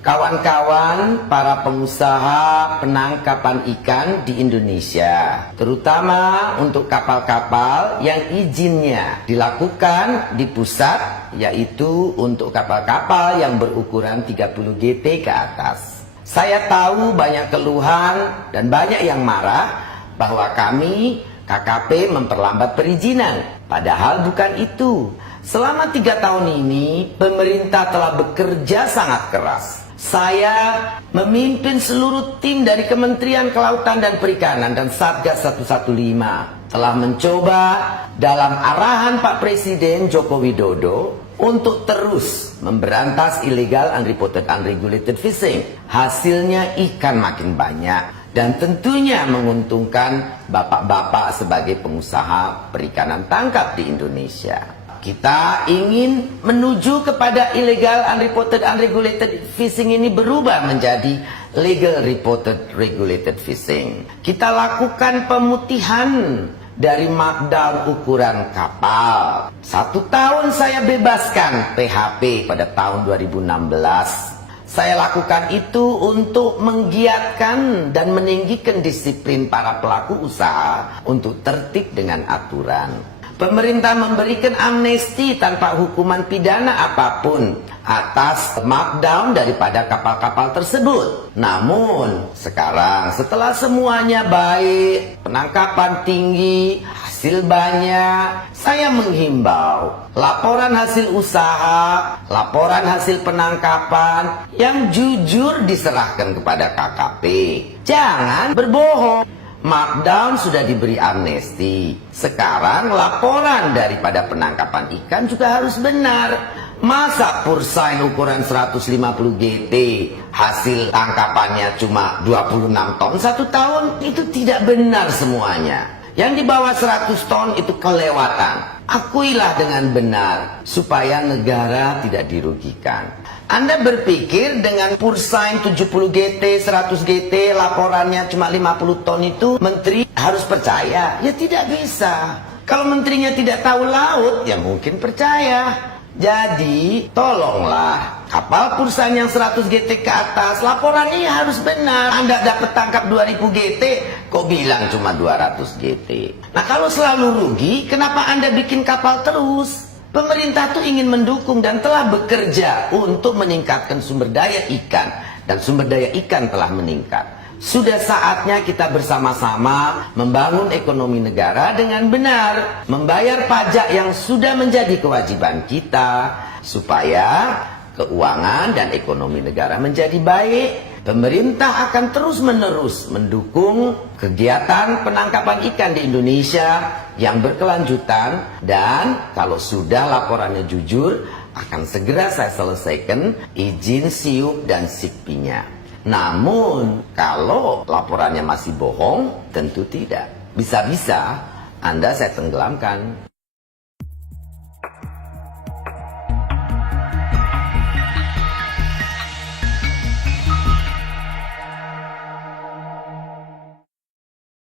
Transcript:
kawan-kawan para pengusaha penangkapan ikan di Indonesia, terutama untuk kapal-kapal yang izinnya dilakukan di pusat, yaitu untuk kapal-kapal yang berukuran 30 GT ke atas. Saya tahu banyak keluhan dan banyak yang marah bahwa kami KKP memperlambat perizinan, padahal bukan itu. Selama 3 tahun ini, pemerintah telah bekerja sangat keras. Saya memimpin seluruh tim dari Kementerian Kelautan dan Perikanan dan Satgas 115 telah mencoba dalam arahan Pak Presiden Joko Widodo untuk terus memberantas illegal, unreported, unregulated fishing. Hasilnya ikan makin banyak dan tentunya menguntungkan bapak-bapak sebagai pengusaha perikanan tangkap di Indonesia. Kita ingin menuju kepada illegal, unreported, unregulated fishing ini berubah menjadi legal, reported, regulated fishing. Kita lakukan pemutihan dari markdown ukuran kapal. 1 tahun saya bebaskan PHP pada tahun 2016. Saya lakukan itu untuk menggiatkan dan meninggikan disiplin para pelaku usaha untuk tertib dengan aturan. Pemerintah memberikan amnesti tanpa hukuman pidana apapun atas markdown daripada kapal-kapal tersebut. Namun sekarang setelah semuanya baik, penangkapan tinggi, hasil banyak, saya menghimbau laporan hasil usaha, laporan hasil penangkapan yang jujur diserahkan kepada KKP. Jangan berbohong. Markdown sudah diberi amnesti. Sekarang laporan daripada penangkapan ikan juga harus benar. Masa pursain ukuran 150 GT hasil tangkapannya cuma 26 ton 1 tahun? Itu tidak benar semuanya. Yang di bawah 100 ton itu kelewatan. Akuilah dengan benar supaya negara tidak dirugikan. Anda berpikir dengan pursain 70 GT, 100 GT, laporannya cuma 50 ton itu menteri harus percaya? Ya tidak bisa. Kalau menterinya tidak tahu laut, ya mungkin percaya. Jadi tolonglah, kapal pursain yang 100 GT ke atas, laporannya ya harus benar. Anda dapat tangkap 2000 GT, kok bilang cuma 200 GT? Nah kalau selalu rugi, kenapa Anda bikin kapal terus? Pemerintah tuh ingin mendukung dan telah bekerja untuk meningkatkan sumber daya ikan. Dan sumber daya ikan telah meningkat. Sudah saatnya kita bersama-sama membangun ekonomi negara dengan benar. Membayar pajak yang sudah menjadi kewajiban kita. Supaya keuangan dan ekonomi negara menjadi baik. Pemerintah akan terus-menerus mendukung kegiatan penangkapan ikan di Indonesia yang berkelanjutan, dan kalau sudah laporannya jujur akan segera saya selesaikan izin siup dan sikpinya. Namun kalau laporannya masih bohong, tentu tidak. Bisa-bisa Anda saya tenggelamkan.